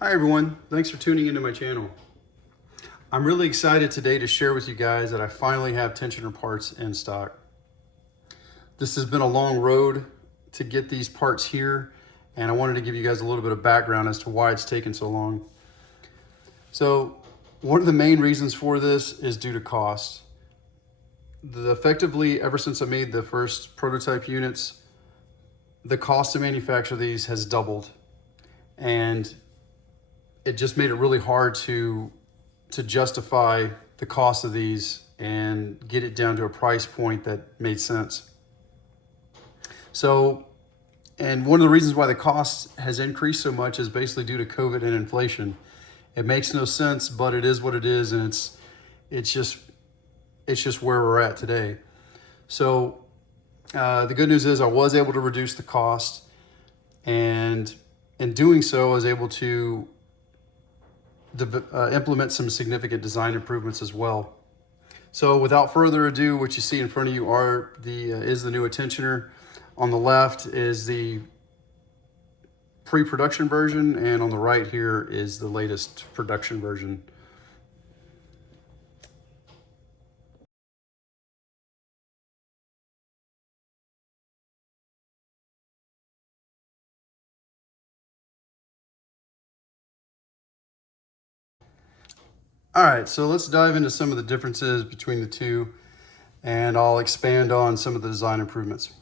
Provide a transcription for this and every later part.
Hi everyone, thanks for tuning into my channel. I'm really excited today to share with you guys that I finally have tensioner parts in stock. This has been a long road to get these parts here, and I wanted to give you guys a little bit of background as to why it's taken so long. So one of the main reasons for this is due to cost. Effectively, ever since I made the first prototype units, the cost to manufacture these has doubled, and it just made it really hard to justify the cost of these and get it down to a price point that made sense. So, and one of the reasons why the cost has increased so much is basically due to COVID and inflation. It makes no sense, but it is what it is, and it's just where we're at today. So the good news is I was able to reduce the cost, and in doing so, I was able to implement some significant design improvements as well. So without further ado, what you see in front of you is the new tensioner. On the left is the pre-production version, and on the right here is the latest production version. All right, so let's dive into some of the differences between the two, and I'll expand on some of the design improvements.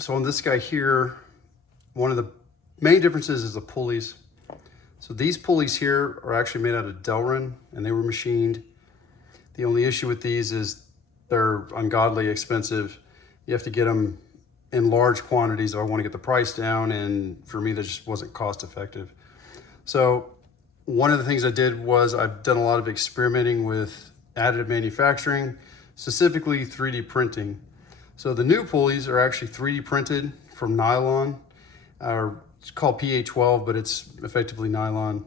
So on this guy here, one of the main differences is the pulleys. So these pulleys here are actually made out of Delrin, and they were machined. The only issue with these is they're ungodly expensive. You have to get them in large quantities if I want to get the price down, and for me that just wasn't cost effective. So one of the things I did was I've done a lot of experimenting with additive manufacturing, specifically 3D printing. So the new pulleys are actually 3D printed from nylon, or it's called PA12, but it's effectively nylon.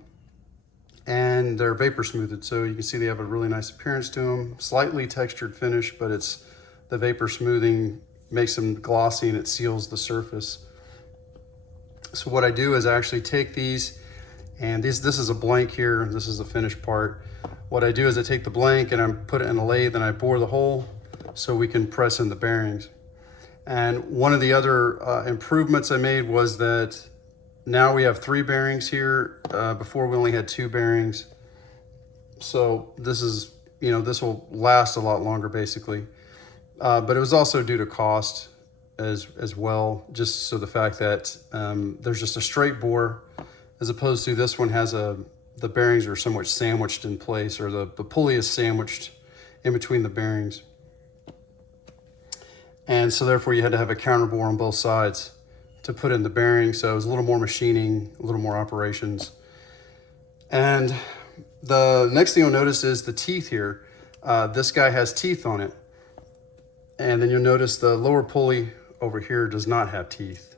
And they're vapor smoothed, so you can see they have a really nice appearance to them. Slightly textured finish, but it's the vapor smoothing makes them glossy and it seals the surface. So what I do is I actually take these, and this is a blank here, this is the finished part. What I do is I take the blank and I put it in a lathe and I bore the hole so we can press in the bearings. And one of the other improvements I made was that now we have 3 bearings here. Before we only had 2 bearings. So this is, this will last a lot longer basically. But it was also due to cost as well, just so the fact that there's just a straight bore, as opposed to this one has the bearings are somewhat sandwiched in place, or the pulley is sandwiched in between the bearings. And so therefore you had to have a counter bore on both sides to put in the bearing. So it was a little more machining, a little more operations. And the next thing you'll notice is the teeth here. This guy has teeth on it. And then you'll notice the lower pulley over here does not have teeth.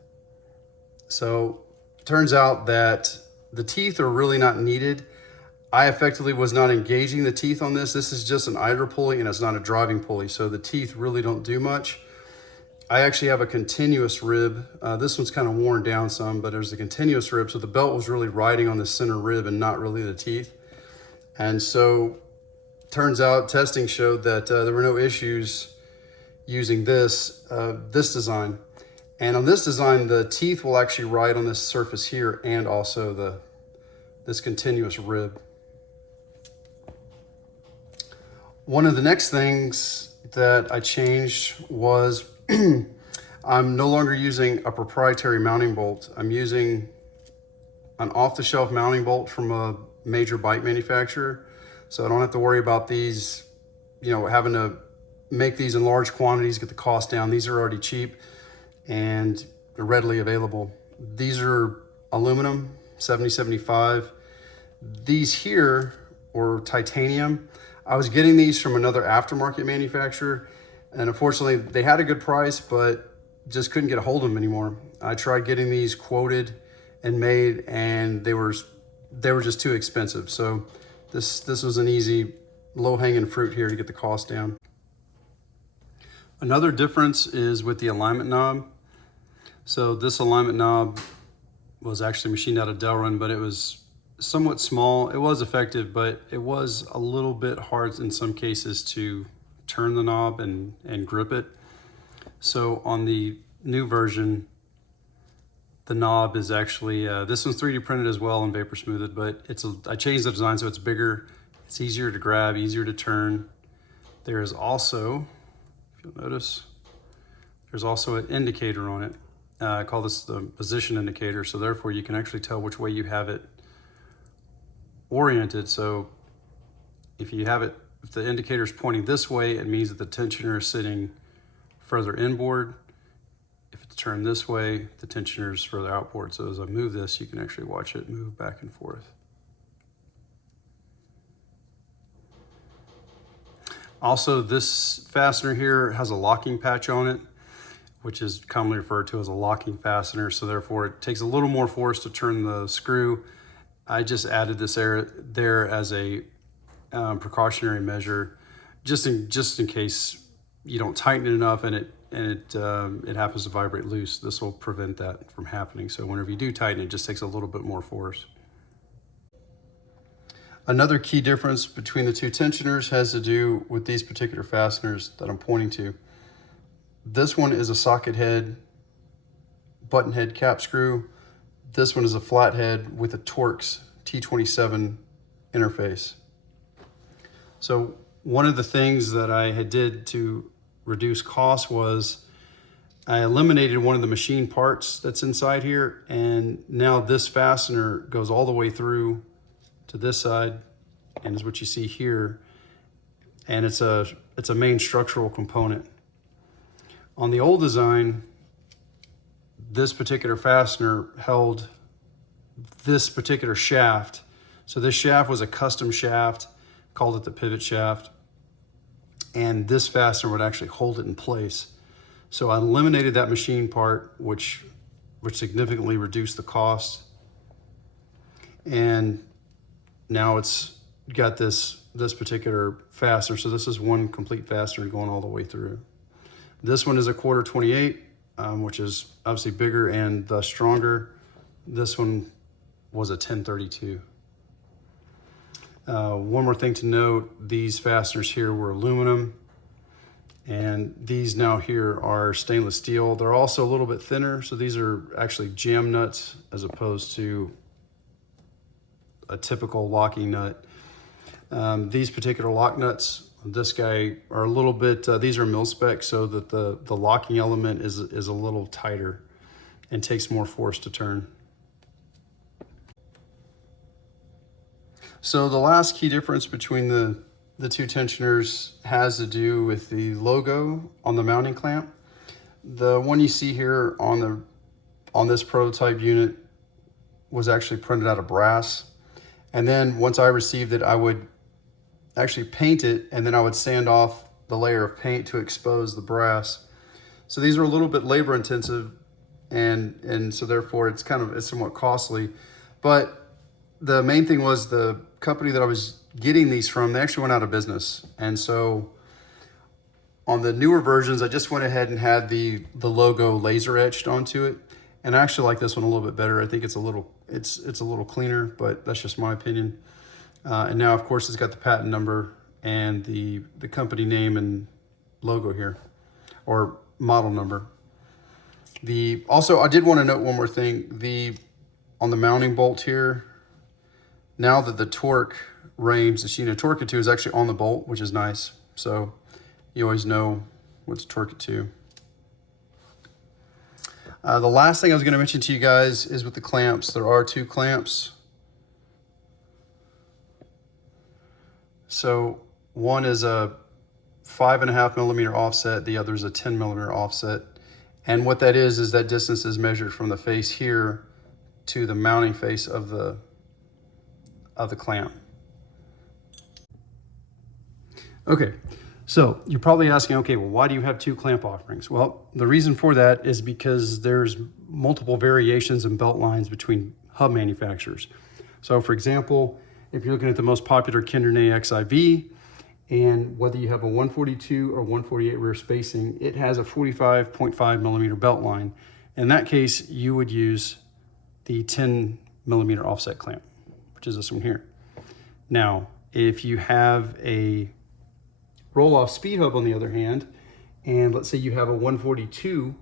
So it turns out that the teeth are really not needed. I effectively was not engaging the teeth on this. This is just an idler pulley and it's not a driving pulley. So the teeth really don't do much. I actually have a continuous rib. This one's kind of worn down some, but there's a continuous rib. So the belt was really riding on the center rib and not really the teeth. And so turns out testing showed that there were no issues using this design. And on this design, the teeth will actually ride on this surface here and also this continuous rib. One of the next things that I changed was I'm no longer using a proprietary mounting bolt. I'm using an off-the-shelf mounting bolt from a major bike manufacturer. So I don't have to worry about these, having to make these in large quantities, get the cost down. These are already cheap and they're readily available. These are aluminum, 7075. These here were titanium. I was getting these from another aftermarket manufacturer, and unfortunately they had a good price, but just couldn't get a hold of them anymore. I tried getting these quoted and made, and they were just too expensive. So this was an easy low-hanging fruit here to get the cost down. Another difference is with the alignment knob. So this alignment knob was actually machined out of Delrin, but it was somewhat small. It was effective, but it was a little bit hard in some cases to turn the knob and grip it. So on the new version, the knob is actually, this one's 3D printed as well and vapor smoothed, but I changed the design so it's bigger, it's easier to grab, easier to turn. There is also, if you'll notice, there's also an indicator on it. I call this the position indicator, so therefore you can actually tell which way you have it oriented. So if the indicator is pointing this way, it means that the tensioner is sitting further inboard. If it's turned this way, the tensioner is further outboard. So as I move this, you can actually watch it move back and forth. Also, this fastener here has a locking patch on it, which is commonly referred to as a locking fastener. So therefore it takes a little more force to turn the screw. I just added this there as a precautionary measure, just in case you don't tighten it enough and it happens to vibrate loose. This will prevent that from happening. So whenever you do tighten, it just takes a little bit more force. Another key difference between the two tensioners has to do with these particular fasteners that I'm pointing to. This one is a socket head, button head cap screw. This one is a flat head with a Torx T27 interface. So one of the things that I did to reduce costs was I eliminated one of the machine parts that's inside here, and now this fastener goes all the way through to this side and is what you see here, and it's a main structural component. On the old design, this particular fastener held this particular shaft. So this shaft was a custom shaft, called it the pivot shaft, and this fastener would actually hold it in place. So I eliminated that machine part, which significantly reduced the cost. And now it's got this particular fastener. So this is one complete fastener going all the way through. This one is a 1/4 28, which is obviously bigger and thus stronger. This one was a 1032. One more thing to note, these fasteners here were aluminum, and these now here are stainless steel. They're also a little bit thinner, so these are actually jam nuts as opposed to a typical locking nut. These particular lock nuts, this guy, are a little bit, these are mil spec, so that the locking element is a little tighter and takes more force to turn. So the last key difference between the two tensioners has to do with the logo on the mounting clamp. The one you see here on this prototype unit was actually printed out of brass. And then once I received it, I would actually paint it, and then I would sand off the layer of paint to expose the brass. So these are a little bit labor intensive, and so therefore it's somewhat costly. But the main thing was the company that I was getting these from, they actually went out of business. And so on the newer versions, I just went ahead and had the logo laser etched onto it. And I actually like this one a little bit better. I think it's a little cleaner, but that's just my opinion. And now, of course, it's got the patent number and the company name and logo here, or model number. Also, I did want to note one more thing. On the mounting bolt here, now that the torque range, the torque it to is actually on the bolt, which is nice. So you always know what to torque it to. The last thing I was going to mention to you guys is with the clamps. There are two clamps. So one is a 5.5 millimeter offset, the other is a 10 millimeter offset. And what that is that distance is measured from the face here to the mounting face of the clamp. Okay, so you're probably asking, okay, well, why do you have two clamp offerings? Well, the reason for that is because there's multiple variations in belt lines between hub manufacturers. So for example, if you're looking at the most popular Kindernay XIV, and whether you have a 142 or 148 rear spacing, it has a 45.5 millimeter belt line. In that case, you would use the 10 millimeter offset clamp, which is this one here. Now, if you have a roll-off speed hub on the other hand, and let's say you have a 142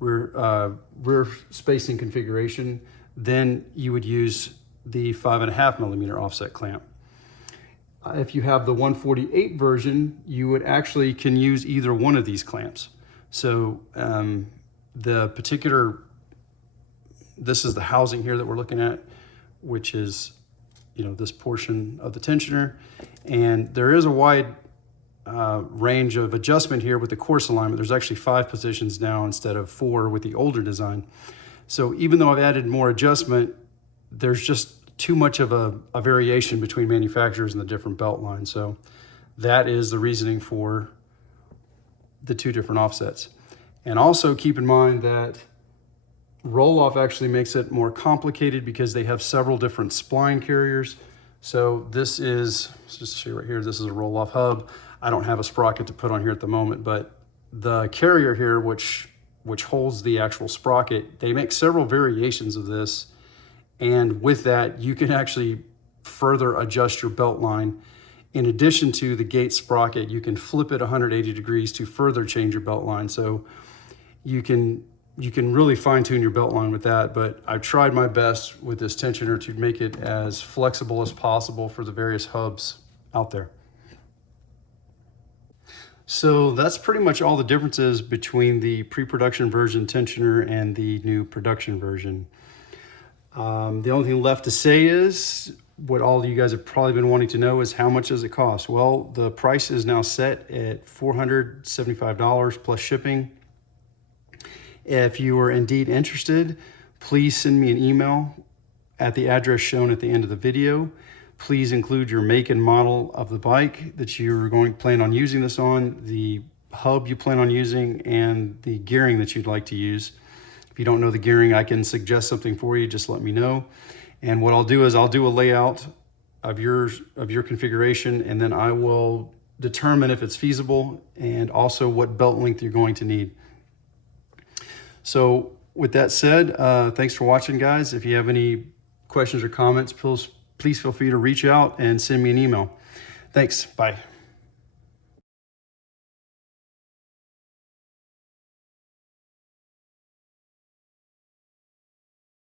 rear spacing configuration, then you would use the 5.5 millimeter offset clamp. If you have the 148 version, you would actually can use either one of these clamps. So this is the housing here that we're looking at, which is, you know, this portion of the tensioner. And there is a wide range of adjustment here with the course alignment. There's actually 5 positions now instead of 4 with the older design. So even though I've added more adjustment, there's just too much of a variation between manufacturers and the different belt lines. So that is the reasoning for the 2 different offsets. And also keep in mind that roll-off actually makes it more complicated because they have several different spline carriers. So this is, let's just show you right here, this is a roll-off hub. I don't have a sprocket to put on here at the moment, but the carrier here, which holds the actual sprocket, they make several variations of this. And with that, you can actually further adjust your belt line. In addition to the Gates sprocket, you can flip it 180 degrees to further change your belt line. So you can really fine tune your belt line with that, but I've tried my best with this tensioner to make it as flexible as possible for the various hubs out there. So that's pretty much all the differences between the pre-production version tensioner and the new production version. The only thing left to say is, what all of you guys have probably been wanting to know is, how much does it cost? Well, the price is now set at $475 plus shipping. If you are indeed interested, please send me an email at the address shown at the end of the video. Please include your make and model of the bike that you're going to plan on using this on, the hub you plan on using, and the gearing that you'd like to use. If you don't know the gearing, I can suggest something for you. Just let me know. And what I'll do is I'll do a layout of your configuration, and then I will determine if it's feasible and also what belt length you're going to need. So with that said, thanks for watching, guys. If you have any questions or comments, please feel free to reach out and send me an email. Thanks. Bye.